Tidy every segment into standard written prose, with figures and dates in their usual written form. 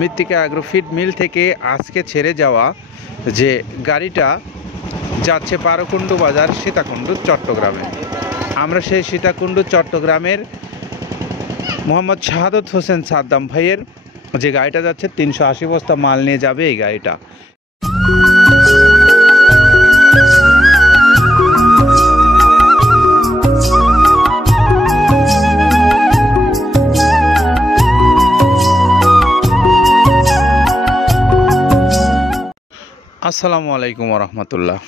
মৃত্তিকা অ্যাগ্রোফিড মিল থেকে আজকে ছেড়ে যাওয়া যে গাড়িটা যাচ্ছে পারকুণ্ডু বাজার সীতাকুণ্ড চট্টগ্রামে। আমরা সেই সীতাকুণ্ড চট্টগ্রামের মোহাম্মদ শাহাদত হোসেন সাদ্দাম ভাইয়ের যে গাড়িটা যাচ্ছে 380 বস্তা মাল নিয়ে যাবে এই গাড়িটা। আসসালামু আলাইকুম রহমতুল্লাহ।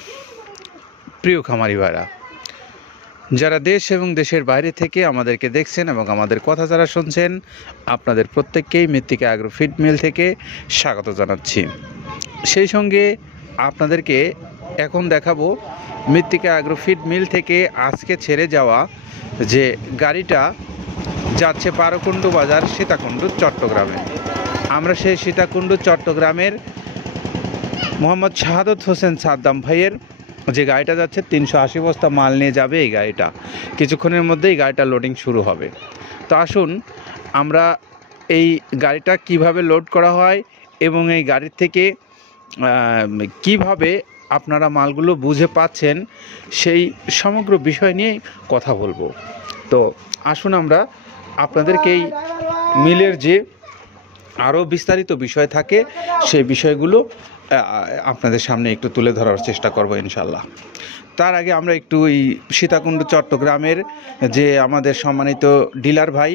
প্রিয় খামারি ভাইরা, যারা দেশ এবং দেশের বাইরে থেকে আমাদেরকে দেখছেন এবং আমাদের কথা যারা শুনছেন, আপনাদের প্রত্যেককেই মৃত্তিকা অ্যাগ্রোফিড মিল থেকে স্বাগত জানাচ্ছি। সেই সঙ্গে আপনাদেরকে এখন দেখাবো মৃত্তিকা অ্যাগ্রোফিড মিল থেকে আজকে ছেড়ে যাওয়া যে গাড়িটা যাচ্ছে পারকুণ্ডু বাজার সীতাকুণ্ড চট্টগ্রামে। আমরা সেই সীতাকুণ্ড চট্টগ্রামের মোহাম্মদ শাহাদত হোসেন সাদ্দাম ভাইয়ের যে গাড়িটা যাচ্ছে 380 বস্তা মাল নিয়ে যাবে এই গাড়িটা। কিছুক্ষণের মধ্যেই গাড়িটা লোডিং শুরু হবে। তো আসুন আমরা এই গাড়িটা কিভাবে লোড করা হয় এবং এই গাড়ির থেকে কিভাবে আপনারা মালগুলো বুঝে পাচ্ছেন সেই সমগ্র বিষয় নিয়ে কথা বলবো। তো আসুন আমরা আপনাদেরকে এই মিলের যে আরও বিস্তারিত বিষয় থাকে সেই বিষয়গুলো আপনাদের সামনে একটু তুলে ধরার চেষ্টা করব ইনশাল্লাহ। তার আগে আমরা একটু এই সীতাকুণ্ড চট্টগ্রামের যে আমাদের সম্মানিত ডিলার ভাই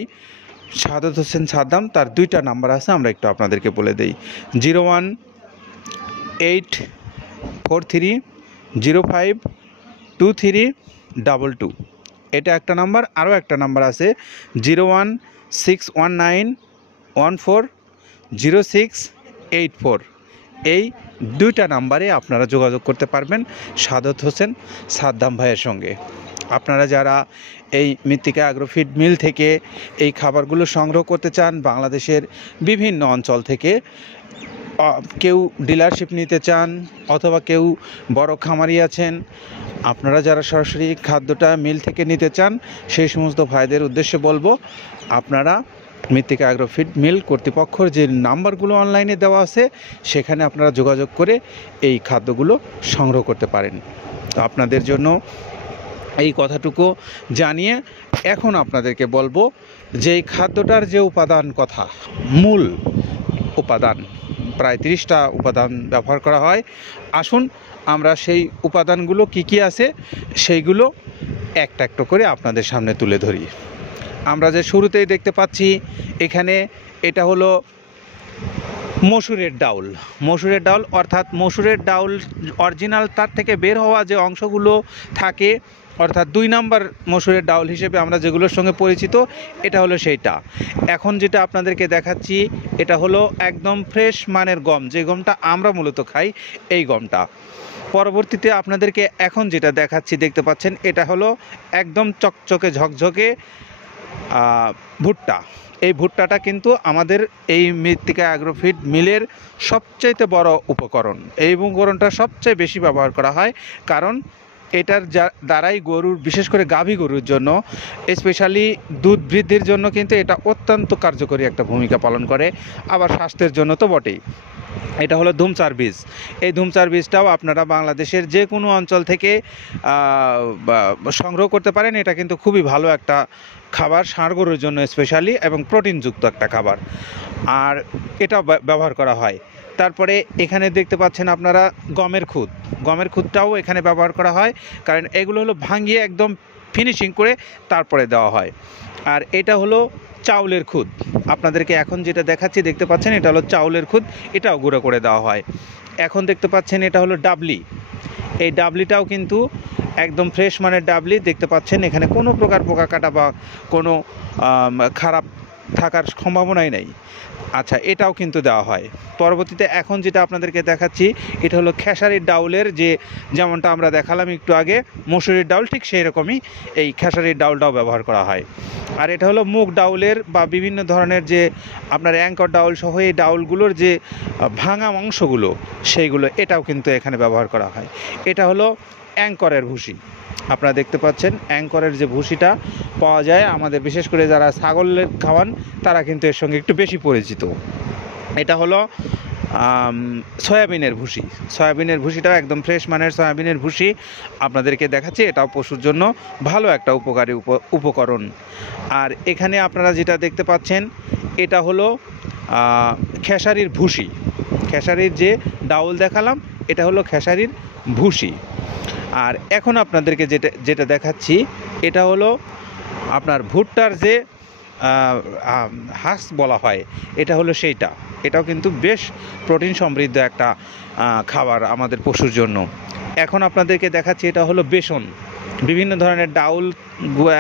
শাহাদত হোসেন সাদ্দাম, তার 2টা নাম্বার আছে, আমরা একটু আপনাদেরকে বলে দেই। 01843052322, এটা একটা নাম্বার। আরও একটা নাম্বার আছে 01619140684। এই 2টা নাম্বারে আপনারা যোগাযোগ করতে পারবেন শাহাদত হোসেন সাদ্দাম ভাইয়ের সঙ্গে। আপনারা যারা এই মৃত্তিকা অ্যাগ্রোফিড মিল থেকে এই খাবারগুলো সংগ্রহ করতে চান, বাংলাদেশের বিভিন্ন অঞ্চল থেকে, কেউ ডিলারশিপ নিতে চান অথবা কেউ বড় খামারি আছেন, আপনারা যারা সরাসরি খাদ্যটা মিল থেকে নিতে চান, সেই সমস্ত ভাইদের উদ্দেশ্যে বলবো আপনারা মৃত্তিকা অ্যাগ্রোফিড মিল কর্তৃপক্ষর যে নাম্বারগুলো অনলাইনে দেওয়া আছে সেখানে আপনারা যোগাযোগ করে এই খাদ্যগুলো সংগ্রহ করতে পারেন। তো আপনাদের জন্য এই কথাটুকু জানিয়ে এখন আপনাদেরকে বলবো যে এই খাদ্যটার যে উপাদান কথা, মূল উপাদান প্রায় 30টা উপাদান ব্যবহার করা হয়। আসুন আমরা সেই উপাদানগুলো কি কি আছে সেইগুলো একটা একটা করে আপনাদের সামনে তুলে ধরি। আমরা যে শুরুতেই দেখতে পাচ্ছি এখানে, এটা হলো মসুরের ডাউল। মসুরের ডাউল অর্থাৎ মসুরের ডাউল অরিজিনাল তার থেকে বের হওয়া যে অংশগুলো থাকে, অর্থাৎ 2 নাম্বার মসুরের ডাউল হিসেবে আমরা যেগুলোর সঙ্গে পরিচিত, এটা হলো সেইটা। এখন যেটা আপনাদেরকে দেখাচ্ছি এটা হলো একদম ফ্রেশ মানের গম, যে গমটা আমরা মূলত খাই, এই গমটা। পরবর্তীতে আপনাদেরকে এখন যেটা দেখাচ্ছি দেখতে পাচ্ছেন, এটা হলো একদম চকচকে ঝকঝকে ভুট্টা। এই ভুট্টাটা কিন্তু আমাদের এই মৃত্তিকা অ্যাগ্রোফিড মিলের সবচাইতে বড় উপকরণ। এই উপকরণটা সবচেয়ে বেশি ব্যবহার করা হয়, কারণ এটার দ্বারাই গরুর, বিশেষ করে গাভী গরুর জন্য, স্পেশালি দুধ বৃদ্ধির জন্য কিন্তু এটা অত্যন্ত কার্যকরী একটা ভূমিকা পালন করে, আবার স্বাস্থ্যের জন্য তো বটেই। এটা হলো ধুমচার বীজ। এই ধুমচার বীজটাও আপনারা বাংলাদেশের যে কোনো অঞ্চল থেকে সংগ্রহ করতে পারেন। এটা কিন্তু খুবই ভালো একটা খাবার ষাঁড় গরুর জন্য স্পেশালি, এবং প্রোটিনযুক্ত একটা খাবার, আর এটাও ব্যবহার করা হয়। তারপরে এখানে দেখতে পাচ্ছেন আপনারা গমের খুদ। গমের খুদটাও এখানে ব্যবহার করা হয়, কারণ এগুলো হলো ভাঙিয়ে একদম ফিনিশিং করে তারপরে দেওয়া হয়। আর এটা হলো চাউলের খুদ। আপনাদেরকে এখন যেটা দেখাচ্ছি দেখতে পাচ্ছেন, এটা হলো চাউলের খুদ, এটাও গুঁড়ো করে দেওয়া হয়। এখন দেখতে পাচ্ছেন এটা হলো ডাবলি। এই ডাবলিটাও কিন্তু একদম ফ্রেশ মানের ডাবলি। দেখতে পাচ্ছেন এখানে কোনো প্রকার পোকা কাটা বা কোনো খারাপ থাকার সম্ভাবনাই নেই। আচ্ছা, এটাও কিন্তু দেওয়া হয়। পরবর্তীতে এখন যেটা আপনাদেরকে দেখাচ্ছি এটা হলো খেসারির ডাউলের, যে যেমনটা আমরা দেখালাম একটু আগে মসুরির ডাউল, ঠিক সেই রকমই এই খেসারির ডাউলটাও ব্যবহার করা হয়। আর এটা হলো মুগ ডাউলের বা বিভিন্ন ধরনের যে আপনার অ্যাঙ্কর ডাউল সহ এই ডাউলগুলোর যে ভাঙা অংশগুলো, সেইগুলো এটাও কিন্তু এখানে ব্যবহার করা হয়। এটা হলো অ্যাঙ্করের ভুসি। আপনারা দেখতে পাচ্ছেন অ্যাঙ্করের যে ভুসিটা পাওয়া যায়, আমাদের বিশেষ করে যারা ছাগলের খাওয়ান তারা কিন্তু এর সঙ্গে একটু বেশি পরিচিত। এটা হলো সয়াবিনের ভুসি। সয়াবিনের ভুসিটাও একদম ফ্রেশ মানের সয়াবিনের ভুসি আপনাদেরকে দেখাচ্ছি। এটাও পশুর জন্য ভালো একটা উপকারী উপকরণ। আর এখানে আপনারা যেটা দেখতে পাচ্ছেন এটা হলো খেসারির ভুসি। খেসারির যে ডাউল দেখালাম এটা হলো খেসারির ভুসি। আর এখন আপনাদেরকে যেটা দেখাচ্ছি এটা হলো আপনার ভুট্টার যে হাঁস বলা হয়, এটা হলো সেইটা। এটাও কিন্তু বেশ প্রোটিন সমৃদ্ধ একটা খাবার আমাদের পশুর জন্য। এখন আপনাদেরকে দেখাচ্ছি এটা হলো বেসন। বিভিন্ন ধরনের ডাউল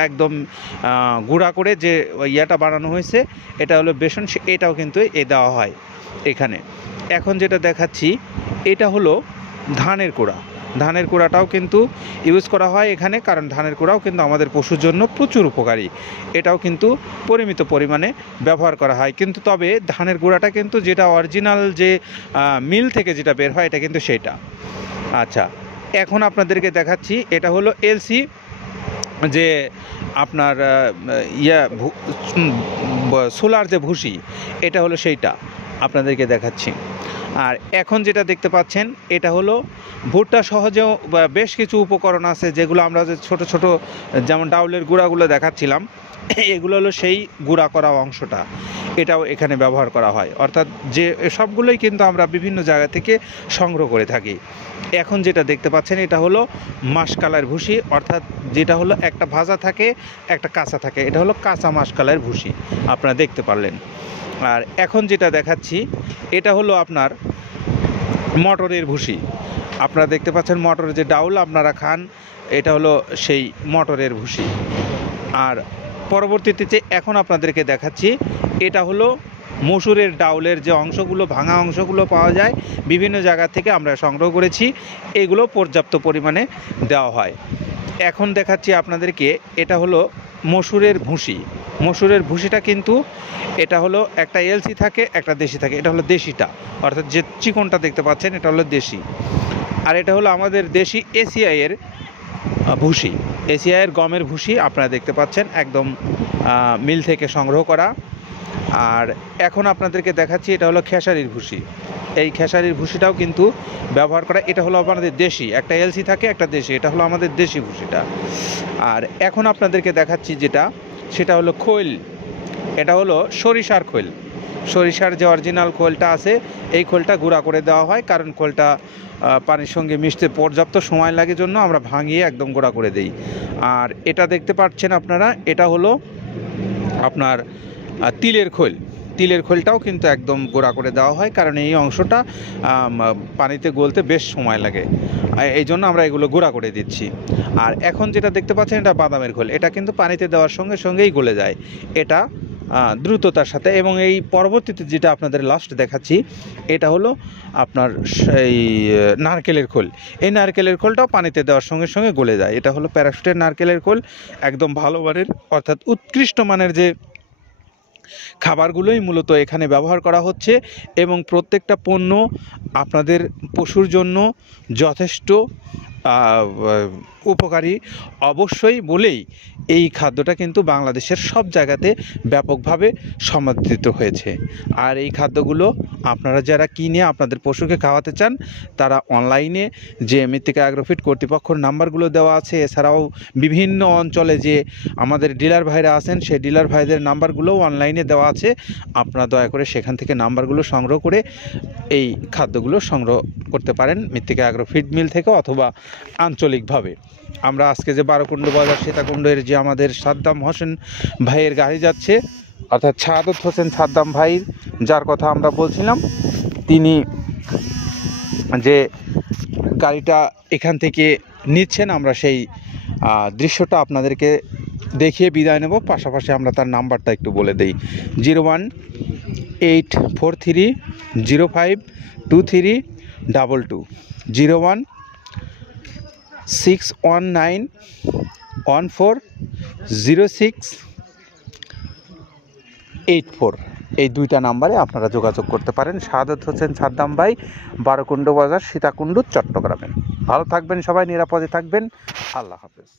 একদম গুঁড়া করে যে ইয়াটা বানানো হয়েছে এটা হলো বেসন, এটাও কিন্তু দেওয়া হয় এখানে। এখন যেটা দেখাচ্ছি এটা হলো ধানের কুড়া। ধানের কুড়াটাও কিন্তু ইউজ করা হয় এখানে, কারণ ধানের কুড়াও কিন্তু আমাদের পশুর জন্য প্রচুর উপকারী। এটাও কিন্তু পরিমিত পরিমাণে ব্যবহার করা হয়, কিন্তু তবে ধানের গুঁড়াটা কিন্তু যেটা অরিজিনাল যে মিল থেকে যেটা বের হয় এটা কিন্তু সেটা। আচ্ছা, এখন আপনাদেরকে দেখাচ্ছি এটা হলো এলসি, যে আপনার সোলার যে ভুসি, এটা হলো সেইটা আপনাদেরকে দেখাচ্ছি। আর এখন যেটা দেখতে পাচ্ছেন এটা হলো ভুট্টা সহজেও বেশ কিছু উপকরণ আছে যেগুলো আমরা যে ছোট ছোট যেমন ডাউলের গুঁড়াগুলো দেখাচ্ছিলাম, এগুলো হলো সেই গুঁড়া করা অংশটা, এটাও এখানে ব্যবহার করা হয়। অর্থাৎ যে সবগুলোই কিন্তু আমরা বিভিন্ন জায়গা থেকে সংগ্রহ করে থাকি। এখন যেটা দেখতে পাচ্ছেন এটা হলো মাসকালের ভুসি, অর্থাৎ যেটা হলো একটা ভাজা থাকে একটা কাঁচা থাকে, এটা হলো কাঁচা মাসকালের ভুসি আপনারা দেখতে পারলেন। আর এখন যেটা দেখাচ্ছি এটা হলো আপনার মটরের ভুসি। আপনারা দেখতে পাচ্ছেন মটরের যে ডাউল আপনারা খান, এটা হলো সেই মটরের ভুসি। আর পরবর্তীতে এখন আপনাদেরকে দেখাচ্ছি এটা হলো মসুরের ডাউলের যে অংশগুলো, ভাঙা অংশগুলো পাওয়া যায় বিভিন্ন জায়গা থেকে আমরা সংগ্রহ করেছি, এগুলো পর্যাপ্ত পরিমাণে দেওয়া হয়। এখন দেখাচ্ছি আপনাদেরকে এটা হলো মসুরের ভুসি। মসুরের ভুসিটা কিন্তু এটা হলো একটা এলসি থাকে একটা দেশি থাকে, এটা হলো দেশিটা, অর্থাৎ যে চিকনটা দেখতে পাচ্ছেন এটা হলো দেশি। আর এটা হলো আমাদের দেশি এসিআইয়ের ভুসি, এসিআইয়ের গমের ভুসি আপনারা দেখতে পাচ্ছেন, একদম মিল থেকে সংগ্রহ করা। আর এখন আপনাদেরকে দেখাচ্ছি এটা হলো খেসারির ভুসি। এই খেসারির ভুসিটাও কিন্তু ব্যবহার করা, এটা হলো আমাদের দেশি, একটা এলসি থাকে একটা দেশি, এটা হলো আমাদের দেশি ভুসিটা। আর এখন আপনাদেরকে দেখাচ্ছি যেটা সেটা হলো খৈল। এটা হলো সরিষার খৈল। সরিষার যে অরিজিনাল খোলটা আছে এই খোলটা গুঁড়া করে দেওয়া হয়, কারণ খোলটা পানির সঙ্গে মিশতে পর্যাপ্ত সময় লাগে জন্য আমরা ভাঙিয়ে একদম গুঁড়া করে দেই। আর এটা দেখতে পাচ্ছেন আপনারা এটা হলো আপনার তিলের খোল। তিলের খোলটাও কিন্তু একদম গুঁড়া করে দেওয়া হয়, কারণ এই অংশটা পানিতে গলতে বেশ সময় লাগে, এই জন্য আমরা এগুলো গুঁড়া করে দিচ্ছি। আর এখন যেটা দেখতে পাচ্ছেন এটা বাদামের খোল, এটা কিন্তু পানিতে দেওয়ার সঙ্গে সঙ্গেই গলে যায় এটা দ্রুততার সাথে। এবং এই পরবর্তীতে যেটা আপনাদের লাস্ট দেখাচ্ছি এটা হলো আপনার সেই নারকেলের খোল। এই নারকেলের খোলটাও পানিতে দেওয়ার সঙ্গে সঙ্গে গলে যায়, এটা হলো প্যারাশুটের নারকেলের খোল, একদম ভালো মানের অর্থাৎ উৎকৃষ্ট মানের যে খাবারগুলোই মূলত এখানে ব্যবহার করা হচ্ছে। এবং প্রত্যেকটা পণ্য আপনাদের পশুর জন্য যথেষ্ট উপকারী অবশ্যই বলেই এই খাদ্যটা কিন্তু বাংলাদেশের সব জায়গাতে ব্যাপকভাবে সমাদৃত হয়েছে। আর এই খাদ্যগুলো আপনারা যারা কিনে আপনাদের পশুকে খাওয়াতে চান তারা অনলাইনে যে মৃত্তিকা অ্যাগ্রোফিট কর্তৃপক্ষের নাম্বারগুলো দেওয়া আছে, এছাড়াও বিভিন্ন অঞ্চলে যে আমাদের ডিলার ভাইরা আছেন সেই ডিলার ভাইদের নাম্বারগুলোও অনলাইনে দেওয়া আছে। আপনারা দয়া করে সেখান থেকে নাম্বারগুলো সংগ্রহ করে এই খাদ্যগুলো সংগ্রহ করতে পারেন মৃত্তিকা অ্যাগ্রোফিট মিল থেকে অথবা আঞ্চলিকভাবে। আমরা আজকে যে বারোকুণ্ড বাজার সীতাকুণ্ডের যে আমাদের সাদ্দাম হোসেন ভাইয়ের গাড়ি যাচ্ছে, অর্থাৎ শাহাদত হোসেন সাদ্দাম ভাই যার কথা আমরা বলছিলাম, তিনি যে গাড়িটা এখান থেকে নিচ্ছেন আমরা সেই দৃশ্যটা আপনাদেরকে দেখিয়ে বিদায় নেব। পাশাপাশি আমরা তার নাম্বারটা একটু বলে দিই, 01843052322, 01619140684। এই দুইটা নাম্বারে আপনারা যোগাযোগ করতে পারেন। শাহাদত হোসেন সাদ্দাম ভাই, বারোকুণ্ড বাজার, সীতাকুণ্ড, চট্টগ্রামে। ভালো থাকবেন সবাই, নিরাপদে থাকবেন। আল্লাহ হাফেজ।